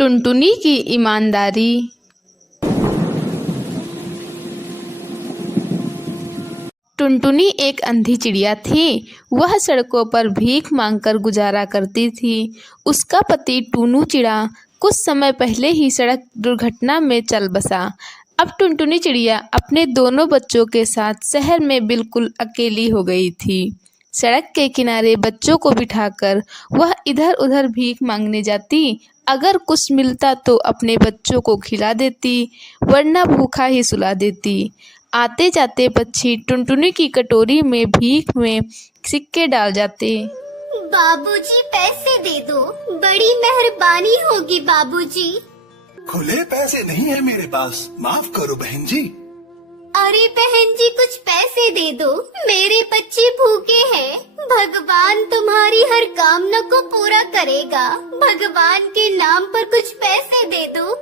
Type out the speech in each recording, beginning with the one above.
टुनटुनी की ईमानदारी। टुनटुनी एक अंधी चिड़िया थी। वह सड़कों पर भीख मांगकर गुजारा करती थी। उसका पति टुन्नू चिड़ा कुछ समय पहले ही सड़क दुर्घटना में चल बसा। अब टुनटुनी चिड़िया अपने दोनों बच्चों के साथ शहर में बिल्कुल अकेली हो गई थी। सड़क के किनारे बच्चों को बिठाकर वह इधर उधर भीख मांगने जाती। अगर कुछ मिलता तो अपने बच्चों को खिला देती, वरना भूखा ही सुला देती। आते जाते पक्षी टुनटुनी की कटोरी में भीख में सिक्के डाल जाते। बाबूजी पैसे दे दो, बड़ी मेहरबानी होगी बाबूजी। खुले पैसे नहीं है मेरे पास, माफ करो बहन जी। अरे बहन जी कुछ पैसे दे दो, मेरे बच्चे भूखे हैं। भगवान तुम्हारी हर कामना को पूरा करेगा। भगवान के नाम पर कुछ पैसे दे दो।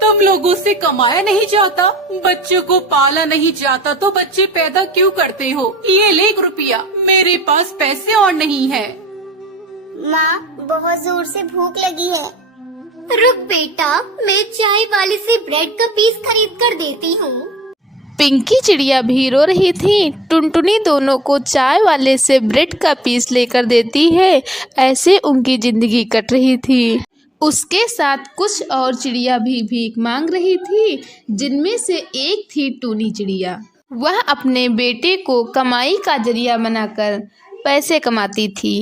तुम लोगों से कमाया नहीं जाता, बच्चों को पाला नहीं जाता तो बच्चे पैदा क्यों करते हो? ये ले 1 रुपया, मेरे पास पैसे और नहीं है। माँ बहुत जोर से भूख लगी है। रुक बेटा, मैं चाय वाले से ब्रेड का पीस खरीद कर देती हूँ। पिंकी चिड़िया भी रो रही थी। टुनटुनी दोनों को चाय वाले से ब्रेड का पीस लेकर देती है। ऐसे उनकी जिंदगी कट रही थी। उसके साथ कुछ और चिड़िया भी भीख मांग रही थी, जिनमें से एक थी टूनी चिड़िया। वह अपने बेटे को कमाई का जरिया बनाकर पैसे कमाती थी।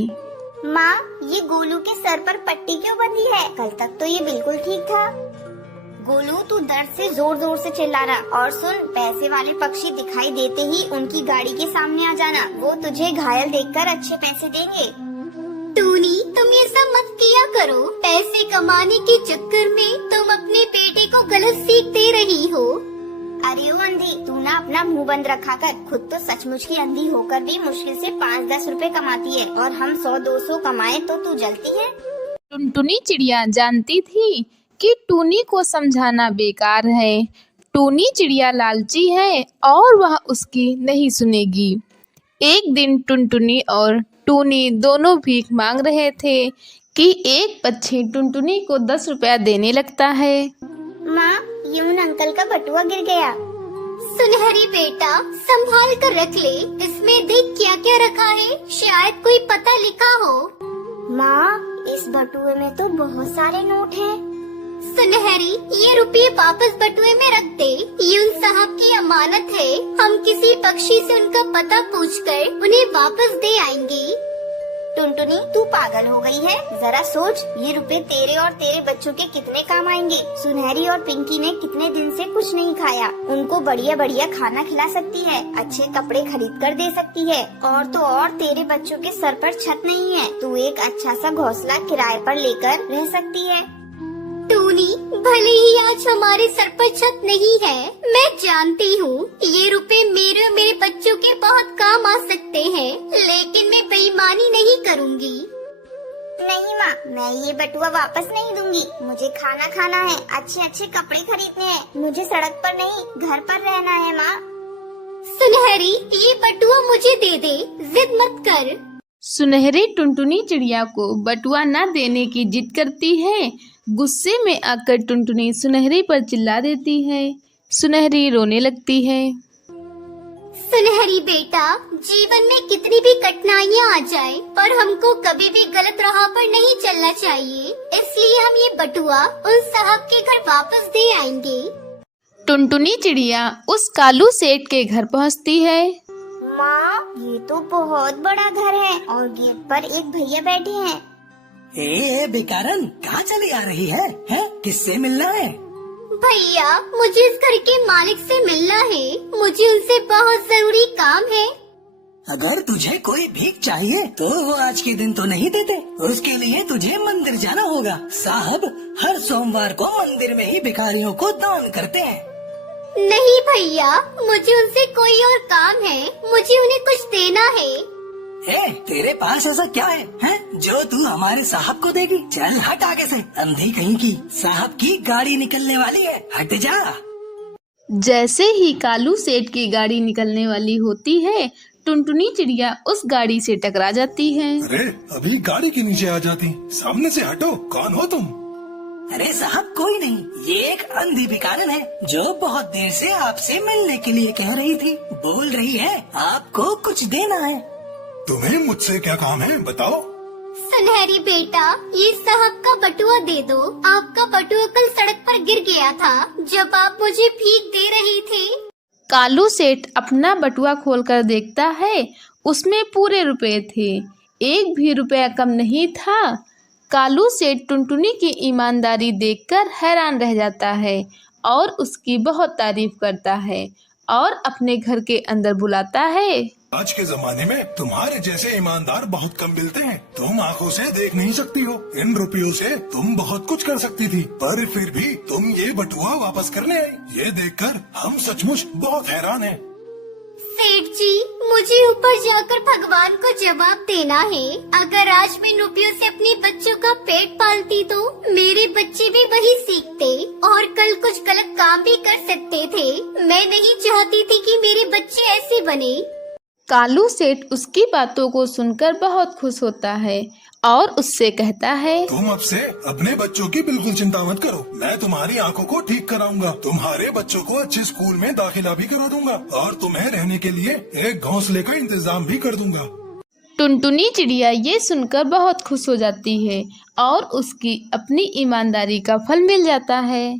माँ ये गोलू के सर पर पट्टी क्यों बंधी है? कल तक तो ये बिल्कुल ठीक था। गोलू तू दर्द से जोर जोर से चिल्ला रहा। और सुन, पैसे वाले पक्षी दिखाई देते ही उनकी गाड़ी के सामने आ जाना, वो तुझे घायल देखकर अच्छे पैसे देंगे। टूनी तुम ये सब मत किया करो। पैसे कमाने के चक्कर में तुम अपने बेटे को गलत सीख दे रही हो। अरे ओ अंधी, तू ना अपना मुंह बंद रखा कर। खुद तो सचमुच की अंधी होकर भी मुश्किल से 5-10 रुपए कमाती है, और हम 100-200 कमाए तो तू जलती है। टुनटुनी चिड़िया जानती थी कि टूनी को समझाना बेकार है। टूनी चिड़िया लालची है और वह उसकी नहीं सुनेगी। एक दिन टुनटुनी और टूनी दोनों भीख मांग रहे थे कि एक पक्षी टुनटुनी को 10 रुपया देने लगता है। माँ यून अंकल का बटुआ गिर गया। सुनहरी बेटा संभाल कर रख ले, इसमें देख क्या क्या रखा है, शायद कोई पता लिखा हो। माँ इस बटुए में तो बहुत सारे नोट हैं। सुनहरी ये रुपये वापस बटुए में रख दे, यून साहब की अमानत है। हम किसी पक्षी से उनका पता पूछकर उन्हें वापस दे आएंगे। टुनटुनी तू पागल हो गई है? जरा सोच, ये रुपए तेरे और तेरे बच्चों के कितने काम आएंगे। सुनहरी और पिंकी ने कितने दिन से कुछ नहीं खाया, उनको बढ़िया बढ़िया खाना खिला सकती है, अच्छे कपड़े खरीद कर दे सकती है। और तो और तेरे बच्चों के सर पर छत नहीं है, तू एक अच्छा सा घोंसला किराए पर लेकर रह सकती है। टूनी भले ही आज हमारे सर पर छत नहीं है, मैं जानती हूँ ये रुपए मेरे और मेरे बच्चों के बहुत काम आ सकते हैं, लेकिन मैं बेईमानी नहीं करूँगी। नहीं माँ, मैं ये बटुआ वापस नहीं दूंगी। मुझे खाना खाना है, अच्छे अच्छे कपड़े खरीदने हैं, मुझे सड़क पर नहीं घर पर रहना है। माँ सुनहरी ये बटुआ मुझे दे दे, जिद मत कर। सुनहरी टुनटुनी चिड़िया को बटुआ न देने की जिद करती है। गुस्से में आकर टुनटुनी सुनहरी पर चिल्ला देती है। सुनहरी रोने लगती है। सुनहरी बेटा, जीवन में कितनी भी कठिनाइयाँ आ जाए, पर हमको कभी भी गलत राह पर नहीं चलना चाहिए। इसलिए हम ये बटुआ उन साहब के घर वापस दे आएंगे। टुनटुनी चिड़िया उस कालू सेठ के घर पहुँचती है। माँ ये तो बहुत बड़ा घर है और गेट पर एक भैया बैठे हैं। ए बेकारन, कहाँ चली आ रही है? किससे मिलना है? भैया मुझे इस घर के मालिक से मिलना है, मुझे उनसे बहुत जरूरी काम है। अगर तुझे कोई भीख चाहिए तो वो आज के दिन तो नहीं देते, उसके लिए तुझे मंदिर जाना होगा। साहब हर सोमवार को मंदिर में ही भिखारियों को दान करते हैं। नहीं भैया, मुझे उनसे कोई और काम है, मुझे उन्हें कुछ देना है। तेरे पास ऐसा क्या है जो तू हमारे साहब को देगी? चल हट आगे से, अंधी कहीं की। साहब की गाड़ी निकलने वाली है, हट जा। जैसे ही कालू सेठ की गाड़ी निकलने वाली होती है, टुनटुनी चिड़िया उस गाड़ी से टकरा जाती है। अरे अभी गाड़ी के नीचे आ जाती, सामने से हटो, कौन हो तुम? अरे नहीं, ये एक अंधी भिखारन है जो बहुत देर से आपसे मिलने के लिए कह रही थी। बोल रही है आपको कुछ देना है। तुम्हें मुझसे क्या काम है, बताओ। सुनहरी बेटा, ये साहब का बटुआ दे दो। आपका बटुआ कल सड़क पर गिर गया था जब आप मुझे भीख दे रही थी। कालू सेठ अपना बटुआ खोलकर देखता है, उसमें पूरे रुपए थे, एक भी रुपया कम नहीं था। कालू सेठ टुनटुनी की ईमानदारी देखकर हैरान रह जाता है और उसकी बहुत तारीफ करता है और अपने घर के अंदर बुलाता है। आज के जमाने में तुम्हारे जैसे ईमानदार बहुत कम मिलते हैं। तुम आंखों से देख नहीं सकती हो, इन रुपयों से तुम बहुत कुछ कर सकती थी, पर फिर भी तुम ये बटुआ वापस करने आई। ये देखकर हम सचमुच बहुत हैरान हैं। सेठ जी, मुझे ऊपर जाकर भगवान को जवाब देना है। अगर आज मैं रुपयों से अपने बच्चों का पेट पालती तो मेरे बच्चे भी वही सीखते और कल कुछ गलत काम भी कर सकते थे। मैं नहीं चाहती थी कि मेरे बच्चे ऐसे बने। कालू सेठ उसकी बातों को सुनकर बहुत खुश होता है और उससे कहता है, तुम अब से अपने बच्चों की बिल्कुल चिंता मत करो। मैं तुम्हारी आंखों को ठीक कराऊंगा, तुम्हारे बच्चों को अच्छे स्कूल में दाखिला भी करा दूंगा और तुम्हें रहने के लिए एक घोंसले का इंतजाम भी कर दूंगा। टुनटुनी चिड़िया ये सुनकर बहुत खुश हो जाती है और उसकी अपनी ईमानदारी का फल मिल जाता है।